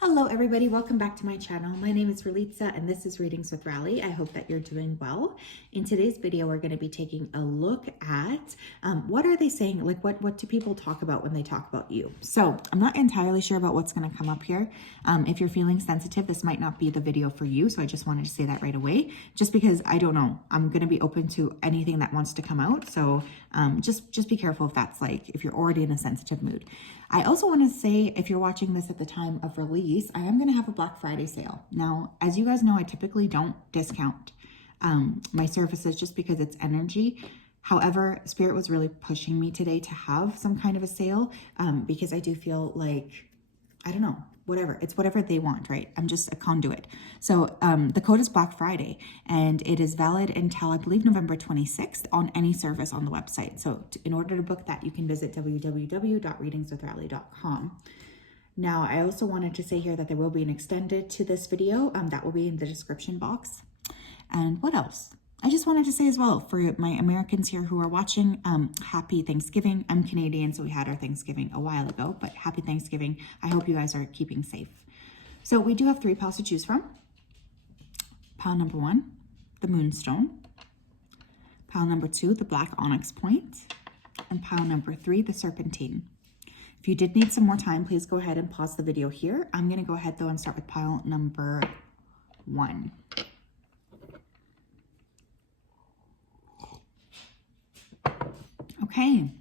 Hello everybody, welcome back to my channel. My name is Ralitza and this is Readings with Rally. I hope that you're doing well. In today's video, we're going to be taking a look at what are they saying, like what do people talk about when they talk about you? So I'm not entirely sure about what's going to come up here. If you're feeling sensitive, this might not be the video for you. So I just wanted to say that right away, just because I don't know. I'm going to be open to anything that wants to come out. So just be careful if you're already in a sensitive mood. I also want to say, if you're watching this at the time of release, I am going to have a Black Friday sale. Now, as you guys know, I typically don't discount my services just because it's energy. However, Spirit was really pushing me today to have some kind of a sale because I do feel like, I don't know, it's whatever they want, right? I'm just a conduit. So the code is Black Friday and it is valid until I believe November 26th on any service on the website. So in order to book that, you can visit www.readingswithrally.com. Now, I also wanted to say here that there will be an extended to this video that will be in the description box. And what else? I just wanted to say as well, for my Americans here who are watching, happy Thanksgiving. I'm Canadian, so we had our Thanksgiving a while ago, but happy Thanksgiving. I hope you guys are keeping safe. So we do have 3 piles to choose from. Pile number 1, the Moonstone. Pile number 2, the Black Onyx Point. And pile number 3, the Serpentine. If you did need some more time, please go ahead and pause the video here. I'm going to go ahead though and start with pile number 1. Okay,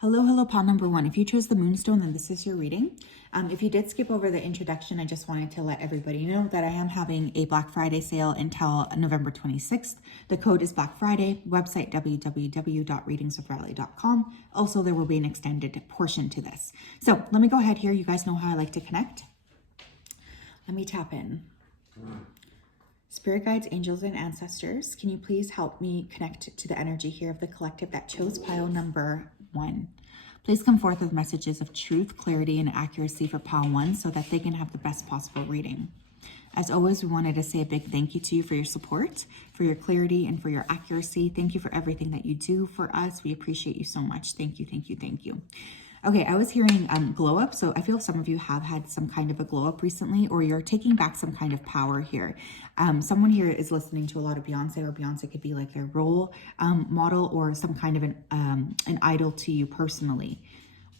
hello, pile number 1. If you chose the Moonstone, then this is your reading. If you did skip over the introduction, I just wanted to let everybody know that I am having a Black Friday sale until November 26th. The code is Black Friday, website www.readingswithrally.com. Also, there will be an extended portion to this. So let me go ahead here. You guys know how I like to connect. Let me tap in. Spirit guides, angels, and ancestors, can you please help me connect to the energy here of the collective that chose pile number 1? Please come forth with messages of truth, clarity, and accuracy for pile 1 so that they can have the best possible reading. As always, we wanted to say a big thank you to you for your support, for your clarity, and for your accuracy. Thank you for everything that you do for us. We appreciate you so much. Thank you, thank you, thank you. Okay, I was hearing glow up, so I feel some of you have had some kind of a glow up recently, or you're taking back some kind of power here. Someone here is listening to a lot of Beyonce, or Beyonce could be like their role model or some kind of an idol to you personally.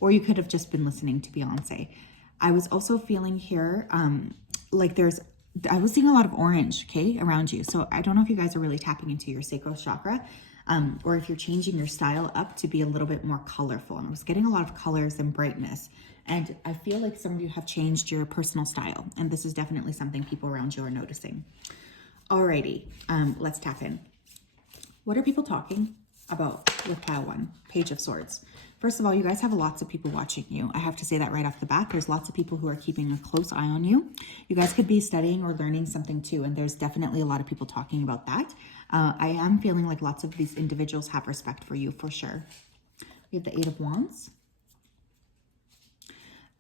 Or you could have just been listening to Beyonce. I was also feeling here I was seeing a lot of orange, okay, around you. So I don't know if you guys are really tapping into your sacral chakra. Or if you're changing your style up to be a little bit more colorful. And I was getting a lot of colors and brightness. And I feel like some of you have changed your personal style. And this is definitely something people around you are noticing. Alrighty, let's tap in. What are people talking about with pile 1? Page of Swords. First of all, you guys have lots of people watching you. I have to say that right off the bat. There's lots of people who are keeping a close eye on you. You guys could be studying or learning something too, and there's definitely a lot of people talking about that. I am feeling like lots of these individuals have respect for you for sure. We have the 8 of Wands.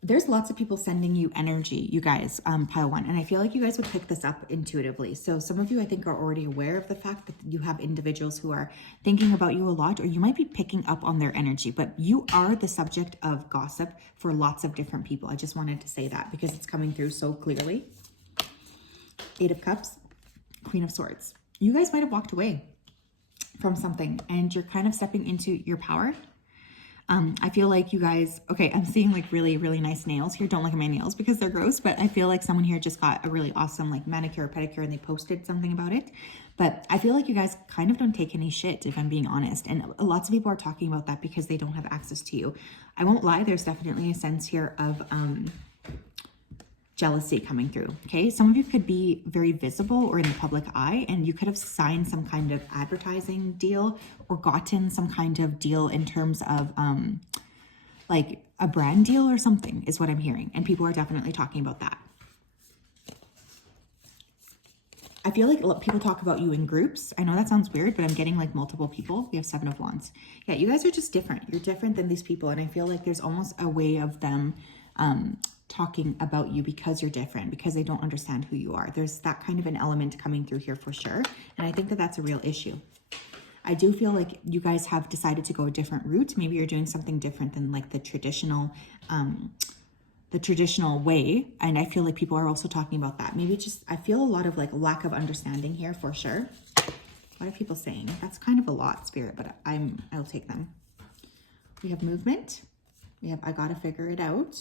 There's lots of people sending you energy, you guys, pile 1. And I feel like you guys would pick this up intuitively. So some of you, I think, are already aware of the fact that you have individuals who are thinking about you a lot, or you might be picking up on their energy, but you are the subject of gossip for lots of different people. I just wanted to say that because it's coming through so clearly. 8 of Cups, Queen of Swords. You guys might have walked away from something and you're kind of stepping into your power. I feel like you guys, okay, I'm seeing like really, really nice nails here. Don't look at my nails because they're gross, but I feel like someone here just got a really awesome like manicure or pedicure and they posted something about it. But I feel like you guys kind of don't take any shit, if I'm being honest. And lots of people are talking about that because they don't have access to you. I won't lie, there's definitely a sense here of jealousy coming through, okay? Some of you could be very visible or in the public eye, and you could have signed some kind of advertising deal or gotten some kind of deal in terms of like a brand deal or something is what I'm hearing. And people are definitely talking about that. I feel like people talk about you in groups. I know that sounds weird, but I'm getting like multiple people. We have 7 of Wands. Yeah, you guys are just different. You're different than these people. And I feel like there's almost a way of them talking about you because you're different, because they don't understand who you are. There's that kind of an element coming through here for sure. And I think that that's a real issue. I do feel like you guys have decided to go a different route. Maybe you're doing something different than like the traditional the traditional way. And I feel like people are also talking about that. Maybe just, I feel a lot of like lack of understanding here for sure. What are people saying? That's kind of a lot, Spirit, but I'll take them. We have movement. We have I gotta figure it out.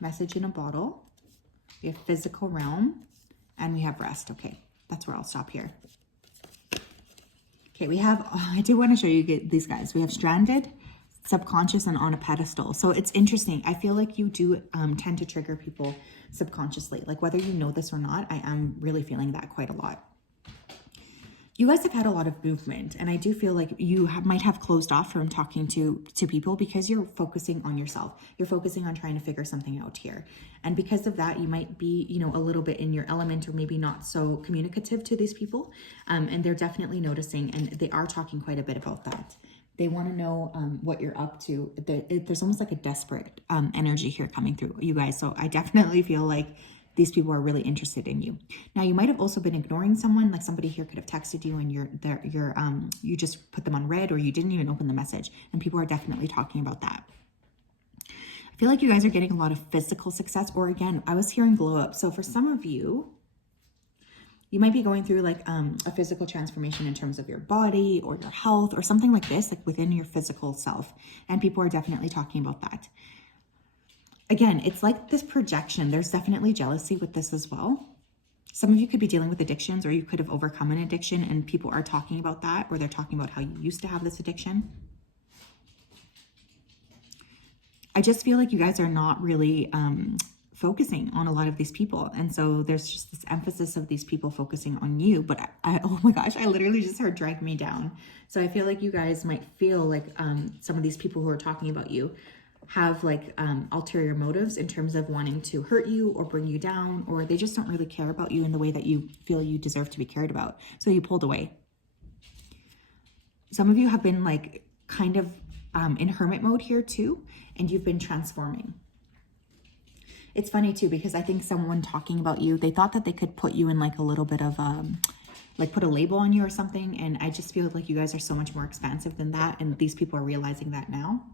Message in a bottle. We have physical realm. And we have rest. Okay, that's where I'll stop here. Okay, we have, I do want to show you these guys. We have stranded, subconscious, and on a pedestal. So it's interesting. I feel like you do tend to trigger people subconsciously. Like whether you know this or not, I am really feeling that quite a lot. You guys have had a lot of movement, and I do feel like you might have closed off from talking to people because you're focusing on yourself. You're focusing on trying to figure something out here. And because of that, you might be, you know, a little bit in your element or maybe not so communicative to these people. And they're definitely noticing, and they are talking quite a bit about that. They want to know what you're up to. There's almost like a desperate energy here coming through you guys. So I definitely feel like these people are really interested in you. Now, you might have also been ignoring someone, like somebody here could have texted you and you just put them on read, or you didn't even open the message, and people are definitely talking about that. I feel like you guys are getting a lot of physical success, or again, I was hearing glow up. So for some of you, you might be going through like a physical transformation in terms of your body or your health or something like this, like within your physical self. And people are definitely talking about that. Again, it's like this projection. There's definitely jealousy with this as well. Some of you could be dealing with addictions, or you could have overcome an addiction, and people are talking about that, or they're talking about how you used to have this addiction. I just feel like you guys are not really focusing on a lot of these people. And so there's just this emphasis of these people focusing on you. But oh my gosh, I literally just heard drag me down. So I feel like you guys might feel like some of these people who are talking about you have like ulterior motives in terms of wanting to hurt you or bring you down, or they just don't really care about you in the way that you feel you deserve to be cared about. So you pulled away. Some of you have been like kind of in hermit mode here too, and you've been transforming. It's funny too, because I think someone talking about you, they thought that they could put you in like a little bit of like put a label on you or something. And I just feel like you guys are so much more expansive than that. And these people are realizing that now.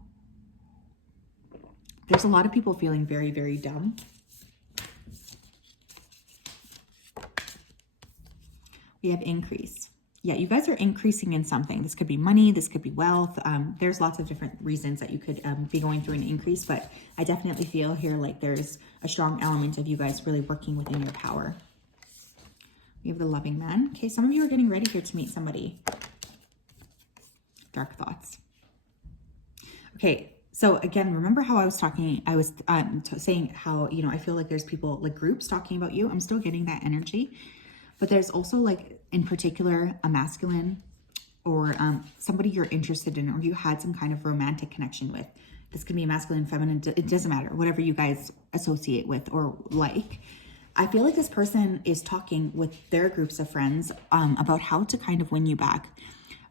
There's a lot of people feeling very, very dumb. We have increase. Yeah, you guys are increasing in something. This could be money. This could be wealth. There's lots of different reasons that you could be going through an increase. But I definitely feel here like there's a strong element of you guys really working within your power. We have the loving man. Okay, some of you are getting ready here to meet somebody. Dark thoughts. Okay. So again, remember how I was talking, I was saying how, you know, I feel like there's people, like groups talking about you. I'm still getting that energy. But there's also like, in particular, a masculine or somebody you're interested in, or you had some kind of romantic connection with. This could be masculine, feminine, it doesn't matter, whatever you guys associate with or like. I feel like this person is talking with their groups of friends about how to kind of win you back.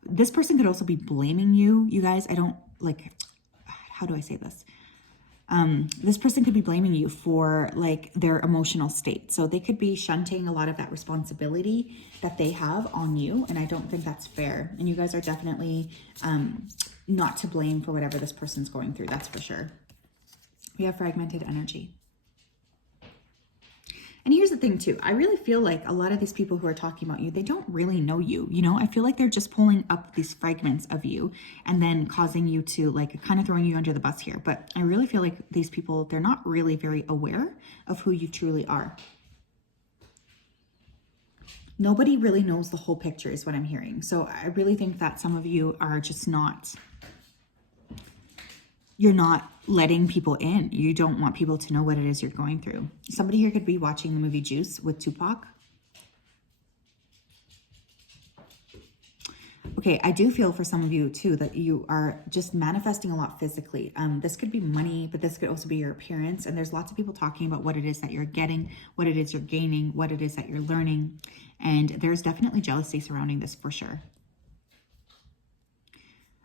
This person could also be blaming you, you guys. I don't like... How do I say this? This person could be blaming you for like their emotional state. So they could be shunting a lot of that responsibility that they have on you. And I don't think that's fair. And you guys are definitely not to blame for whatever this person's going through. That's for sure. We have fragmented energy. And here's the thing too, I really feel like a lot of these people who are talking about you, they don't really know you, you know? I feel like they're just pulling up these fragments of you and then causing you to like kind of throwing you under the bus here. But I really feel like these people, they're not really very aware of who you truly are. Nobody really knows the whole picture is what I'm hearing. So I really think that some of you are just not, you're not letting people in. You don't want people to know what it is you're going through. Somebody here could be watching the movie Juice with Tupac. Okay, I do feel for some of you too that you are just manifesting a lot physically. This could be money, but this could also be your appearance. And there's lots of people talking about what it is that you're getting, what it is you're gaining, what it is that you're learning. And there's definitely jealousy surrounding this for sure.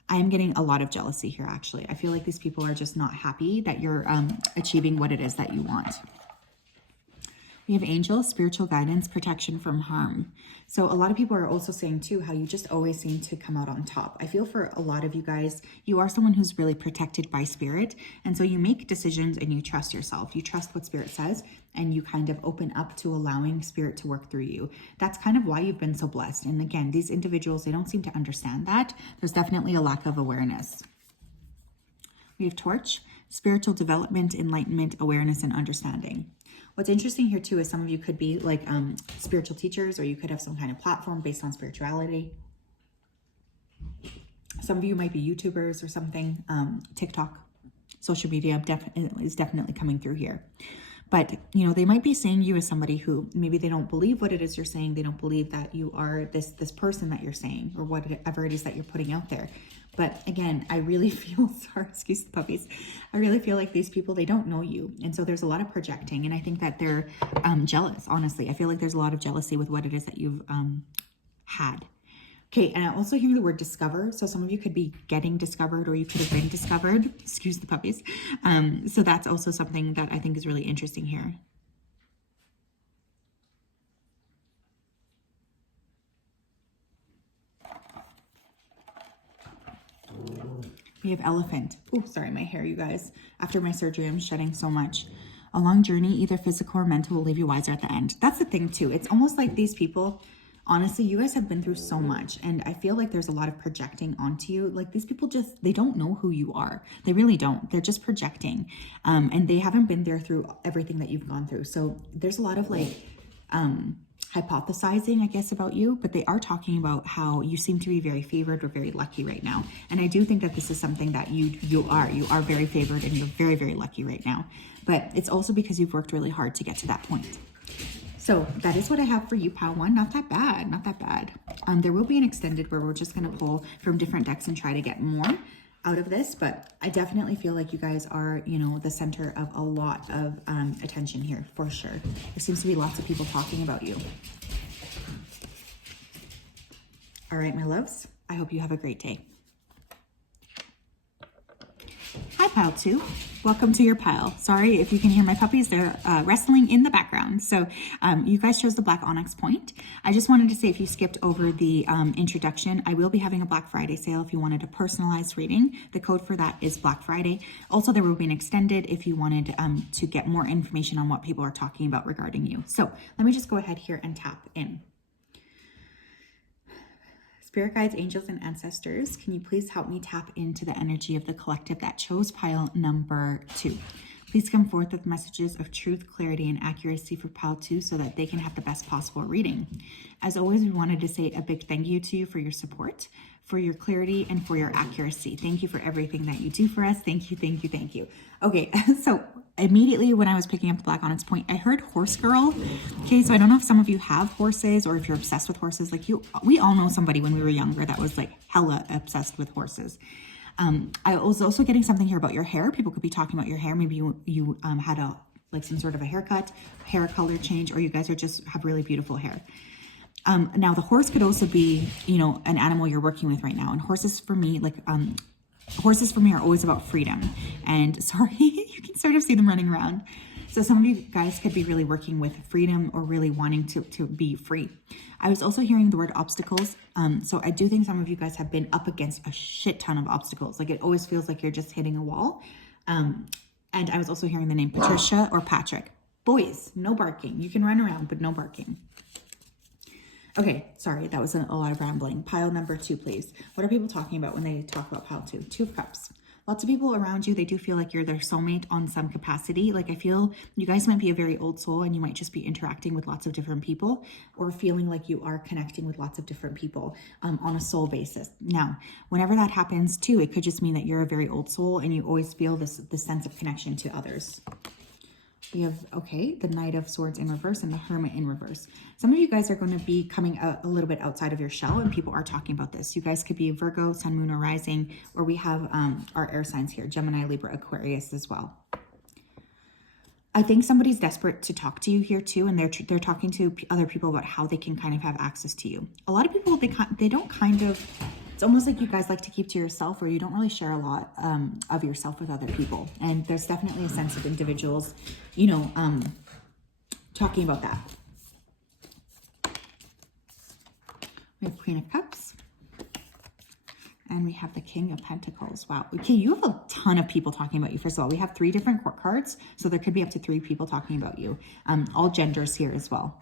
I am getting a lot of jealousy here, actually. I feel like these people are just not happy that you're achieving what it is that you want. We have angels, spiritual guidance, protection from harm. So a lot of people are also saying too, how you just always seem to come out on top. I feel for a lot of you guys, you are someone who's really protected by spirit. And so you make decisions and you trust yourself. You trust what spirit says and you kind of open up to allowing spirit to work through you. That's kind of why you've been so blessed. And again, these individuals, they don't seem to understand that. There's definitely a lack of awareness. We have torch, spiritual development, enlightenment, awareness, and understanding. What's interesting here too is some of you could be like spiritual teachers, or you could have some kind of platform based on spirituality. Some of you might be YouTubers or something. TikTok, social media is definitely coming through here. But, you know, they might be saying you as somebody who maybe they don't believe what it is you're saying. They don't believe that you are this person that you're saying, or whatever it is that you're putting out there. But again, I really feel, sorry, excuse the puppies. I really feel like these people, they don't know you. And so there's a lot of projecting. And I think that they're jealous, honestly. I feel like there's a lot of jealousy with what it is that you've had. Okay, and I also hear the word discover. So some of you could be getting discovered, or you could have been discovered. Excuse the puppies. So that's also something that I think is really interesting here. We have elephant. Oh, sorry, my hair, you guys. After my surgery, I'm shedding so much. A long journey, either physical or mental, will leave you wiser at the end. That's the thing too. It's almost like these people, honestly, you guys have been through so much, and I feel like there's a lot of projecting onto you. Like these people just, they don't know who you are. They really don't. They're just projecting. And they haven't been there through everything that you've gone through. So there's a lot of like hypothesizing, I guess, about you, but they are talking about how you seem to be very favored or very lucky right now. And I do think that this is something that you are very favored, and you're very, very lucky right now. But it's also because you've worked really hard to get to that point. So that is what I have for you, pile one. Not that bad, not that bad. There will be an extended where we're just going to pull from different decks and try to get more out of this, but I definitely feel like you guys are, you know, the center of a lot of attention here, for sure. There seems to be lots of people talking about you. All right, my loves, I hope you have a great day. Hi, pile two. Welcome to your pile. Sorry if you can hear my puppies, they're wrestling in the background. So you guys chose the Black Onyx point. I just wanted to say, if you skipped over the introduction, I will be having a Black Friday sale if you wanted a personalized reading. The code for that is Black Friday. Also, there will be an extended if you wanted to get more information on what people are talking about regarding you. So let me just go ahead here and tap in. Spirit guides, angels, and ancestors, can you please help me tap into the energy of the collective that chose pile number 2? Please come forth with messages of truth, clarity, and accuracy for pile 2 so that they can have the best possible reading. As always, we wanted to say a big thank you to you for your support, for your clarity, and for your accuracy. Thank you for everything that you do for us. Thank you, thank you, thank you. Okay, so immediately when I was picking up the Black Onyx point, I heard horse girl. Okay, so I don't know if some of you have horses or if you're obsessed with horses. Like we all know somebody when we were younger that was like hella obsessed with horses. I was also getting something here about your hair. People could be talking about your hair. Maybe you had like some sort of a haircut, hair color change, or you guys are just have really beautiful hair. Now the horse could also be, you know, an animal you're working with right now. And horses for me, like, horses for me are always about freedom. And sorry, you can sort of see them running around. So some of you guys could be really working with freedom or really wanting to be free. I was also hearing the word obstacles. So I do think some of you guys have been up against a shit ton of obstacles. Like it always feels like you're just hitting a wall. And I was also hearing the name Patricia or Patrick. Boys, no barking. You can run around, but no barking. Okay, sorry, that was a lot of rambling. Pile number 2, please. What are people talking about when they talk about pile 2? 2 of Cups. Lots of people around you, they do feel like you're their soulmate on some capacity. Like I feel you guys might be a very old soul and you might just be interacting with lots of different people, or feeling like you are connecting with lots of different people on a soul basis. Now, whenever that happens too, it could just mean that you're a very old soul and you always feel this sense of connection to others. We have, okay, the Knight of Swords in reverse and the Hermit in reverse. Some of you guys are going to be coming a little bit outside of your shell, and people are talking about this. You guys could be Virgo, Sun, Moon, or Rising, or we have our air signs here, Gemini, Libra, Aquarius as well. I think somebody's desperate to talk to you here too, and they're talking to other people about how they can kind of have access to you. A lot of people, they don't kind of, it's almost like you guys like to keep to yourself, or you don't really share a lot of yourself with other people. And there's definitely a sense of individuals, you know, talking about that. We have Queen of Cups. And we have the King of Pentacles. Wow. Okay, you have a ton of people talking about you. First of all, we have 3 different court cards. So there could be up to 3 people talking about you. All genders here as well.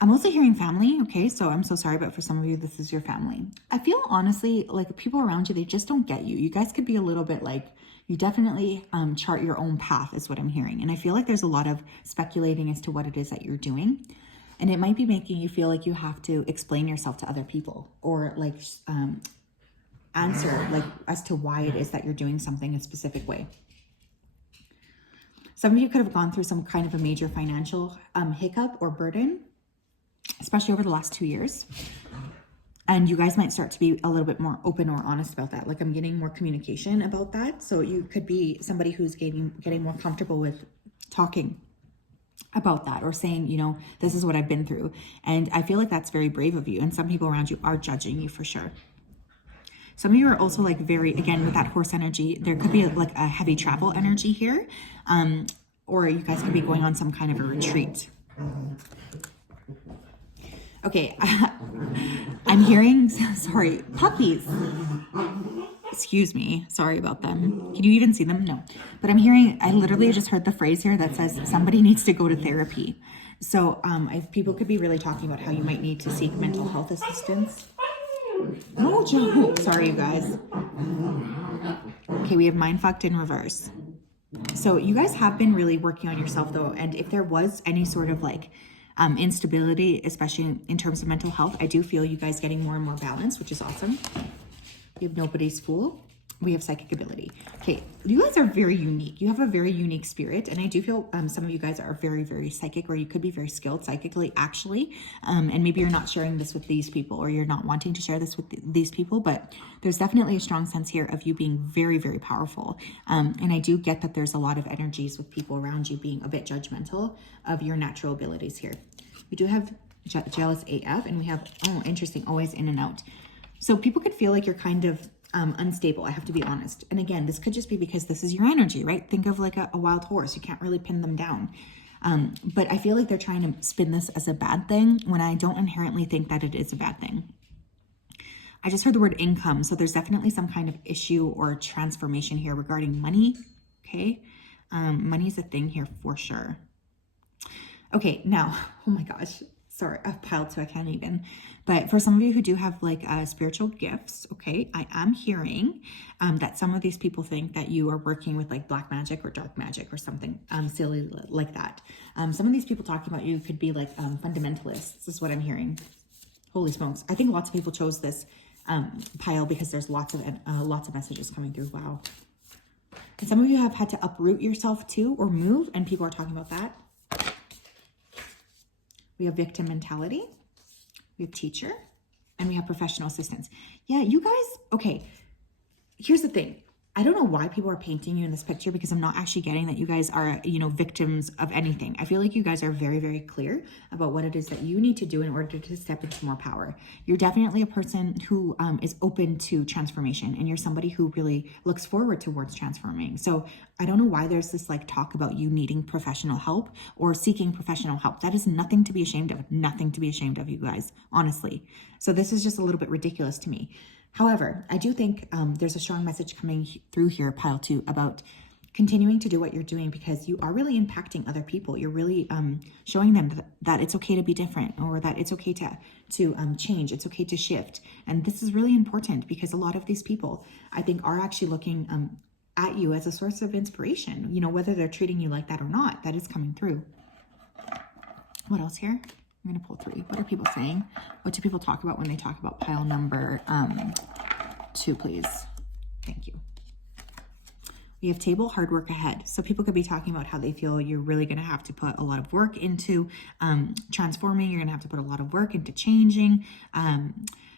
I'm also hearing family. Okay, so I'm so sorry, but for some of you, this is your family. I feel honestly like people around you, they just don't get you. You guys could be a little bit like, you definitely chart your own path is what I'm hearing. And I feel like there's a lot of speculating as to what it is that you're doing. And it might be making you feel like you have to explain yourself to other people or like answer like as to why it is that you're doing something a specific way. Some of you could have gone through some kind of a major financial hiccup or burden, especially over the last 2 years. And you guys might start to be a little bit more open or honest about that. Like I'm getting more communication about that. So you could be somebody who's getting more comfortable with talking about that or saying, you know, this is what I've been through. And I feel like that's very brave of you. And some people around you are judging you for sure. Some of you are also like very, again, with that horse energy, there could be like a heavy travel energy here. Or you guys could be going on some kind of a retreat. Okay. I'm hearing, sorry, puppies. Excuse me. Sorry about them. Can you even see them? No. But I'm hearing, I literally just heard the phrase here that says somebody needs to go to therapy. So people could be really talking about how you might need to seek mental health assistance. Oh, Joe. Sorry, you guys. Okay, we have mind fucked in reverse. So you guys have been really working on yourself though. And if there was any sort of like instability, especially in terms of mental health, I do feel you guys getting more and more balance, which is awesome. We have nobody's fool. We have psychic ability. Okay, you guys are very unique. You have a very unique spirit. And I do feel some of you guys are very, very psychic, or you could be very skilled psychically, actually. And maybe you're not sharing this with these people, or you're not wanting to share this with these people, but there's definitely a strong sense here of you being very, very powerful. And I do get that there's a lot of energies with people around you being a bit judgmental of your natural abilities here. We do have jealous AF, and we have, oh, interesting, always in and out. So people could feel like you're kind of unstable, I have to be honest. And again, this could just be because this is your energy, right? Think of like a wild horse. You can't really pin them down. But I feel like they're trying to spin this as a bad thing when I don't inherently think that it is a bad thing. I just heard the word income. So there's definitely some kind of issue or transformation here regarding money. Okay. Money's a thing here for sure. Okay. Now, oh my gosh. Sorry, I've piled so I can't even. But for some of you who do have like spiritual gifts, okay, I am hearing that some of these people think that you are working with like black magic or dark magic or something silly like that. Some of these people talking about you could be like fundamentalists, is what I'm hearing. Holy smokes. I think lots of people chose this pile because there's lots of messages coming through. Wow. And some of you have had to uproot yourself too or move, and people are talking about that. We have victim mentality, we have teacher, and we have professional assistance. Yeah, you guys, okay, here's the thing. I don't know why people are painting you in this picture, because I'm not actually getting that you guys are, you know, victims of anything. I feel like you guys are very, very clear about what it is that you need to do in order to step into more power. You're definitely a person who is open to transformation, and you're somebody who really looks forward towards transforming. So I don't know why there's this like talk about you needing professional help or seeking professional help. That is nothing to be ashamed of, nothing to be ashamed of, you guys, honestly. So this is just a little bit ridiculous to me. However, I do think there's a strong message coming through here, pile 2, about continuing to do what you're doing, because you are really impacting other people. You're really showing them that it's okay to be different, or that it's okay to change. It's okay to shift. And this is really important, because a lot of these people, I think, are actually looking at you as a source of inspiration. You know, whether they're treating you like that or not, that is coming through. What else here? I'm going to pull 3. What are people saying? What do people talk about when they talk about pile number 2, please? Thank you. We have table, hard work ahead. So people could be talking about how they feel you're really going to have to put a lot of work into transforming. You're going to have to put a lot of work into changing.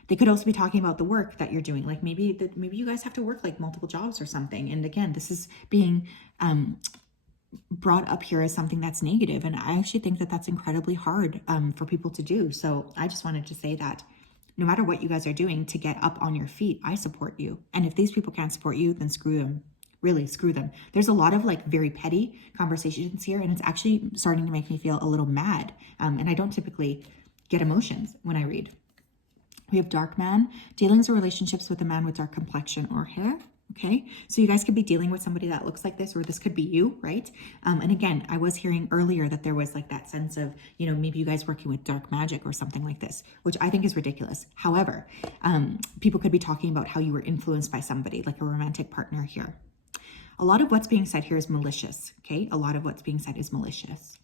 They could also be talking about the work that you're doing. Like maybe you guys have to work like multiple jobs or something. And again, this is being brought up here as something that's negative, and I actually think that that's incredibly hard for people to do. So I just wanted to say that no matter what you guys are doing to get up on your feet, I support you. And if these people can't support you, then screw them, Really, screw them. There's a lot of like very petty conversations here, and it's actually starting to make me feel a little mad. And I don't typically get emotions when I read. We have dark man, dealings or relationships with a man with dark complexion or hair. Okay, so you guys could be dealing with somebody that looks like this, or this could be you, right? And again, I was hearing earlier that there was like that sense of, you know, maybe you guys working with dark magic or something like this, which I think is ridiculous. However, people could be talking about how you were influenced by somebody, like a romantic partner here. A lot of what's being said here is malicious, okay? A lot of what's being said is malicious.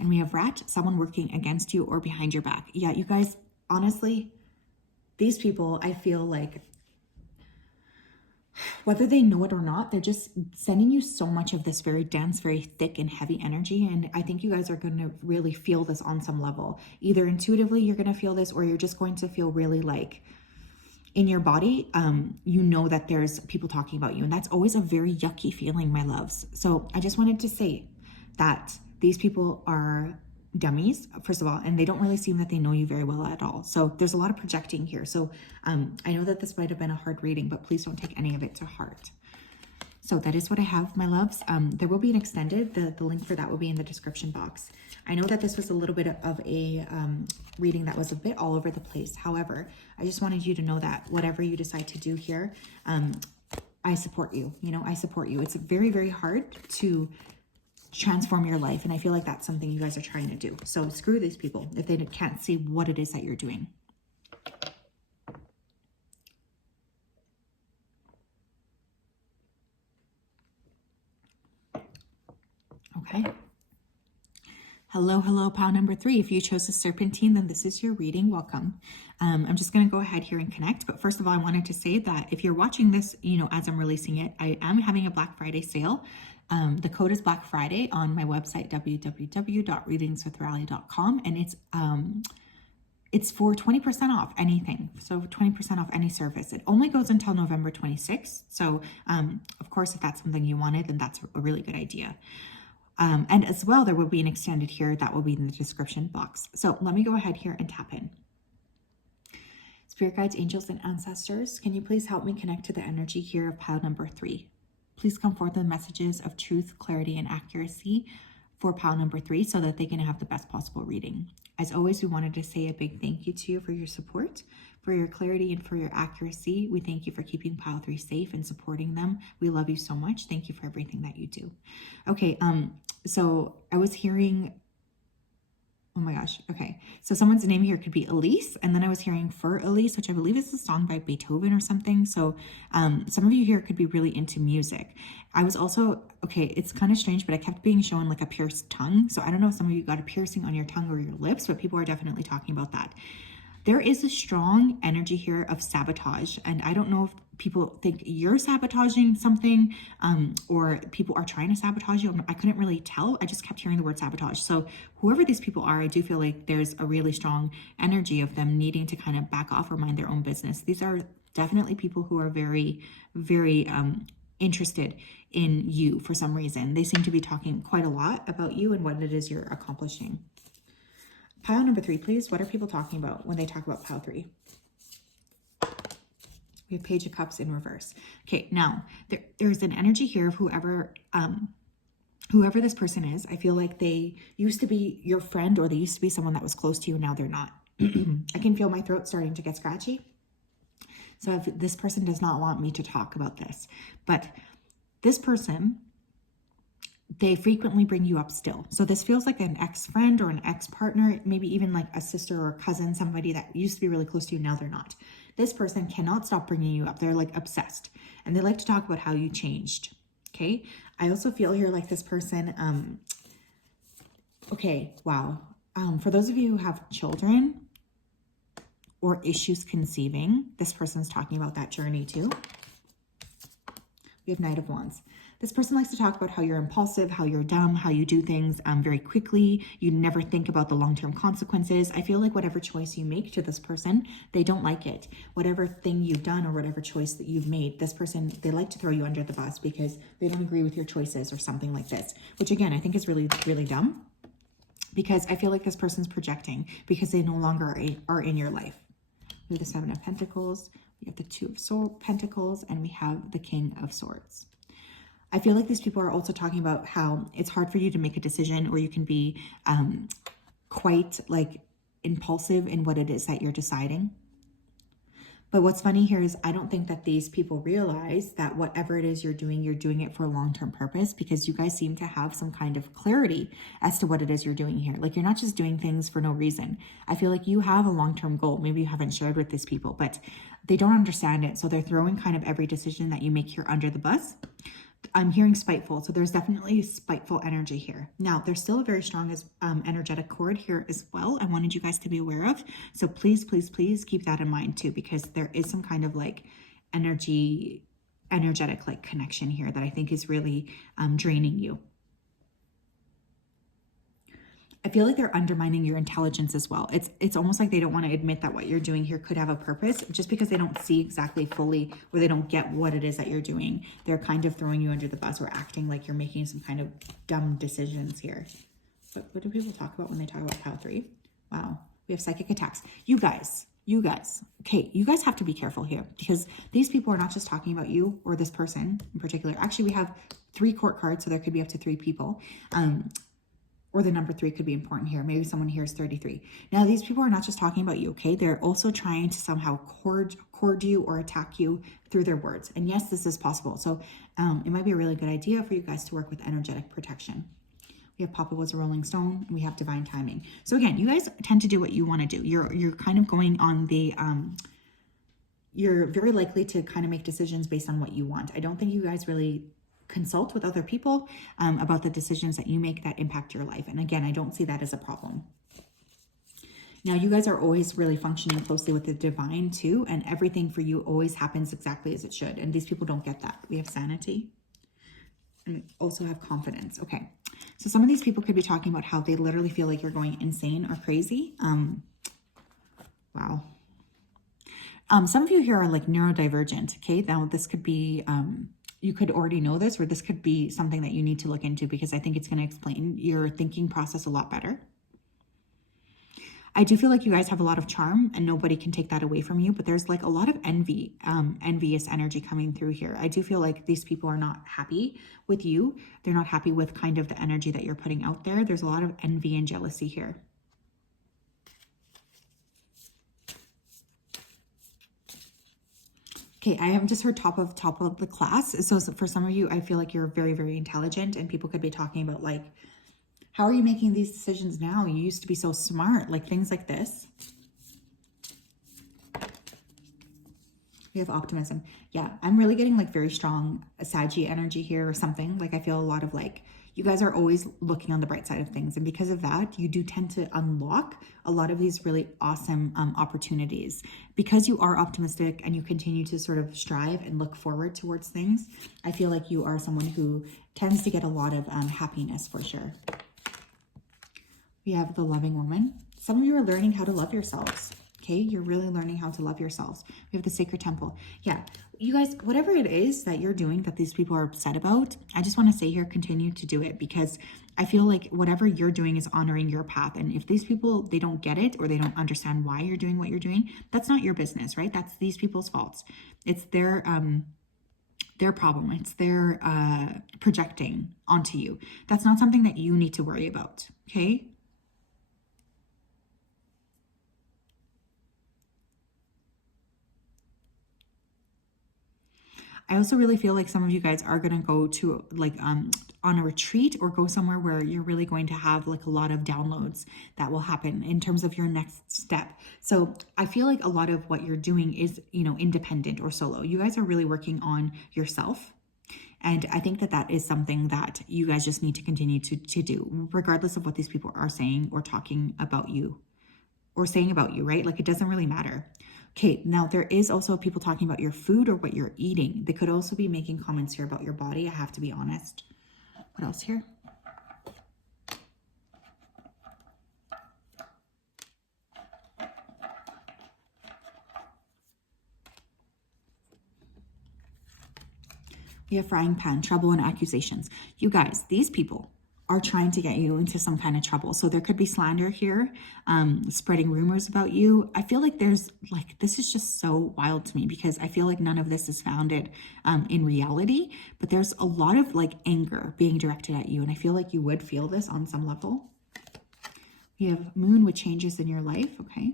And we have rat, someone working against you or behind your back. Yeah, you guys, honestly, these people, I feel like, whether they know it or not, they're just sending you so much of this very dense, very thick and heavy energy. And I think you guys are going to really feel this on some level. Either intuitively you're going to feel this, or you're just going to feel really like in your body, you know that there's people talking about you. And that's always a very yucky feeling, my loves. So I just wanted to say that these people are dummies, first of all, and they don't really seem that they know you very well at all. So there's a lot of projecting here. So I know that this might have been a hard reading, but please don't take any of it to heart. So that is what I have, my loves. There will be an extended, the link for that will be in the description box. I know that this was a little bit of a reading that was a bit all over the place. However, I just wanted you to know that whatever you decide to do here, I support you. You know, I support you. It's very, very hard to transform your life, and I feel like that's something you guys are trying to do. So screw these people if they can't see what it is that you're doing. Okay. Hello, pile number 3. If you chose a serpentine, then this is your reading. Welcome. I'm just going to go ahead here and connect. But first of all, I wanted to say that if you're watching this, you know, as I'm releasing it, I am having a Black Friday sale. The code is Black Friday on my website, www.readingswithrally.com. And it's for 20% off anything. So 20% off any service. It only goes until November 26th. So, of course, if that's something you wanted, then that's a really good idea. And as well, there will be an extended here that will be in the description box. So let me go ahead here and tap in. Spirit guides, angels, and ancestors, can you please help me connect to the energy here of pile number 3? Please come forth with messages of truth, clarity, and accuracy for pile number 3 so that they can have the best possible reading. As always, we wanted to say a big thank you to you for your support, for your clarity, and for your accuracy. We thank you for keeping pile 3 safe and supporting them. We love you so much. Thank you for everything that you do. Okay, so I was hearing, oh my gosh, okay. So someone's name here could be Elise, and then I was hearing For Elise, which I believe is a song by Beethoven or something. So some of you here could be really into music. I was also, okay, it's kind of strange, but I kept being shown like a pierced tongue. So I don't know if some of you got a piercing on your tongue or your lips, but people are definitely talking about that. There is a strong energy here of sabotage, and I don't know if people think you're sabotaging something or people are trying to sabotage you. I couldn't really tell. I just kept hearing the word sabotage. So whoever these people are, I do feel like there's a really strong energy of them needing to kind of back off or mind their own business. These are definitely people who are very, very interested in you for some reason. They seem to be talking quite a lot about you and what it is you're accomplishing. Pile number 3, please. What are people talking about when they talk about pile 3? We have Page of Cups in reverse. Okay, now there's an energy here of whoever this person is. I feel like they used to be your friend, or they used to be someone that was close to you. Now they're not. I can feel my throat starting to get scratchy. So if this person does not want me to talk about this, but this person, they frequently bring you up still. So this feels like an ex-friend or an ex-partner, maybe even like a sister or a cousin, somebody that used to be really close to you. Now they're not. This person cannot stop bringing you up. They're like obsessed, and they like to talk about how you changed. Okay. I also feel here like this person, okay, wow. For those of you who have children or issues conceiving, this person's talking about that journey too. We have Knight of Wands. This person likes to talk about how you're impulsive, how you're dumb, how you do things very quickly. You never think about the long-term consequences. I feel like whatever choice you make to this person, they don't like it. Whatever thing you've done or whatever choice that you've made, this person, they like to throw you under the bus because they don't agree with your choices or something like this, which again, I think is really, really dumb, because I feel like this person's projecting because they no longer are in your life. We have the 7 of Pentacles, we have the 2 of Pentacles, and we have the King of Swords. I feel like these people are also talking about how it's hard for you to make a decision, or you can be quite like impulsive in what it is that you're deciding. But what's funny here is I don't think that these people realize that whatever it is you're doing it for a long-term purpose, because you guys seem to have some kind of clarity as to what it is you're doing here. Like, you're not just doing things for no reason. I feel like you have a long-term goal. Maybe you haven't shared with these people, but they don't understand it. So they're throwing kind of every decision that you make here under the bus. I'm hearing spiteful, so there's definitely spiteful energy here. Now, there's still a very strong energetic cord here as well. I wanted you guys to be aware of. So please, please, please keep that in mind too, because there is some kind of like energetic like connection here that I think is really draining you. I feel like they're undermining your intelligence as well. It's almost like they don't want to admit that what you're doing here could have a purpose, just because they don't see exactly fully, or they don't get what it is that you're doing. They're kind of throwing you under the bus, or acting like you're making some kind of dumb decisions here. What do people talk about when they talk about POW 3? Wow, we have psychic attacks. You guys, okay, you guys have to be careful here, because these people are not just talking about you or this person in particular. Actually, we have 3 court cards, so there could be up to 3 people. Or the number 3 could be important here. Maybe someone here is 33. Now, these people are not just talking about you, okay? They're also trying to somehow cord you or attack you through their words. And yes, this is possible. So it might be a really good idea for you guys to work with energetic protection. We have Papa was a rolling stone, and we have divine timing. So again, you guys tend to do what you want to do. You're kind of going on the, you're very likely to kind of make decisions based on what you want. I don't think you guys really consult with other people about the decisions that you make that impact your life. And again, I don't see that as a problem. Now, you guys are always really functioning closely with the divine too, and everything for you always happens exactly as it should. And these people don't get that. We have sanity, and we also have confidence. Okay, so some of these people could be talking about how they literally feel like you're going insane or crazy. Wow. Some of you here are like neurodivergent. Okay, now this could be you could already know this, or this could be something that you need to look into, because I think it's going to explain your thinking process a lot better. I do feel like you guys have a lot of charm, and nobody can take that away from you, but there's like a lot of envious energy coming through here. I do feel like these people are not happy with you. They're not happy with kind of the energy that you're putting out there. There's a lot of envy and jealousy here. Okay, I have just heard top of the class. So for some of you, I feel like you're very, very intelligent, and people could be talking about like, how are you making these decisions now? You used to be so smart, like things like this. We have optimism. Yeah, I'm really getting like very strong Saggy energy here or something. Like I feel a lot of like, you guys are always looking on the bright side of things. And because of that, you do tend to unlock a lot of these really awesome opportunities. Because you are optimistic and you continue to sort of strive and look forward towards things, I feel like you are someone who tends to get a lot of happiness for sure. We have the loving woman. Some of you are learning how to love yourselves. Okay, you're really learning how to love yourselves. We have the sacred temple. Yeah, you guys, whatever it is that you're doing that these people are upset about, I just want to say here, continue to do it, because I feel like whatever you're doing is honoring your path. And if these people, they don't get it, or they don't understand why you're doing what you're doing, that's not your business, right? That's these people's faults. It's their problem. It's their projecting onto you. That's not something that you need to worry about, okay? I also really feel like some of you guys are going to go to like on a retreat, or go somewhere where you're really going to have like a lot of downloads that will happen in terms of your next step. So I feel like a lot of what you're doing is, you know, independent or solo. You guys are really working on yourself. And I think that that is something that you guys just need to continue to do, regardless of what these people are saying or talking about you or saying about you, right? Like it doesn't really matter. Okay, now there is also people talking about your food or what you're eating. They could also be making comments here about your body. I have to be honest. What else here? We have frying pan, trouble, and accusations. You guys, these people, are trying to get you into some kind of trouble. So there could be slander here, spreading rumors about you. I feel like there's like, this is just so wild to me because I feel like none of this is founded in reality, but there's a lot of like anger being directed at you. And I feel like you would feel this on some level. We have Moon with changes in your life, okay?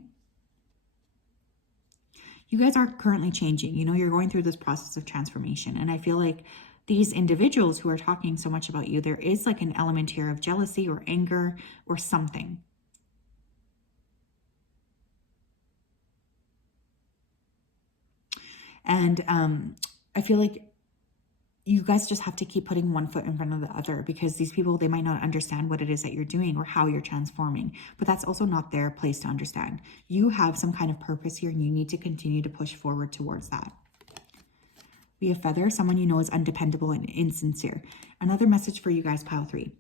You guys are currently changing. You know, you're going through this process of transformation. And I feel like these individuals who are talking so much about you, there is like an element here of jealousy or anger or something. And I feel like you guys just have to keep putting one foot in front of the other, because these people, they might not understand what it is that you're doing or how you're transforming, but that's also not their place to understand. You have some kind of purpose here and you need to continue to push forward towards that. We have Feather, someone you know is undependable and insincere. Another message for you guys, pile 3.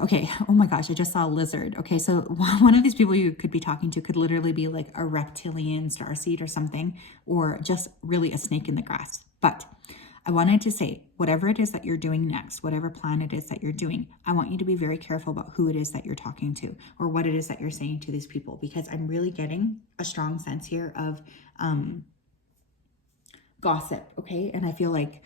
Okay, oh my gosh, I just saw a lizard. Okay, so one of these people you could be talking to could literally be like a reptilian starseed or something, or just really a snake in the grass. But I wanted to say, whatever it is that you're doing next, whatever plan it is that you're doing, I want you to be very careful about who it is that you're talking to or what it is that you're saying to these people, because I'm really getting a strong sense here of gossip, okay? And I feel like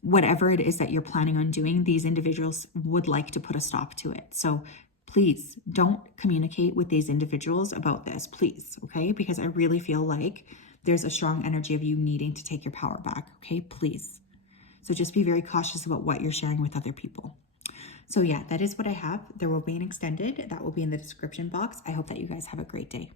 whatever it is that you're planning on doing, these individuals would like to put a stop to it. So please don't communicate with these individuals about this, please, okay? Because I really feel like there's a strong energy of you needing to take your power back, okay? Please. So just be very cautious about what you're sharing with other people. So yeah, that is what I have. There will be an extended that will be in the description box. I hope that you guys have a great day.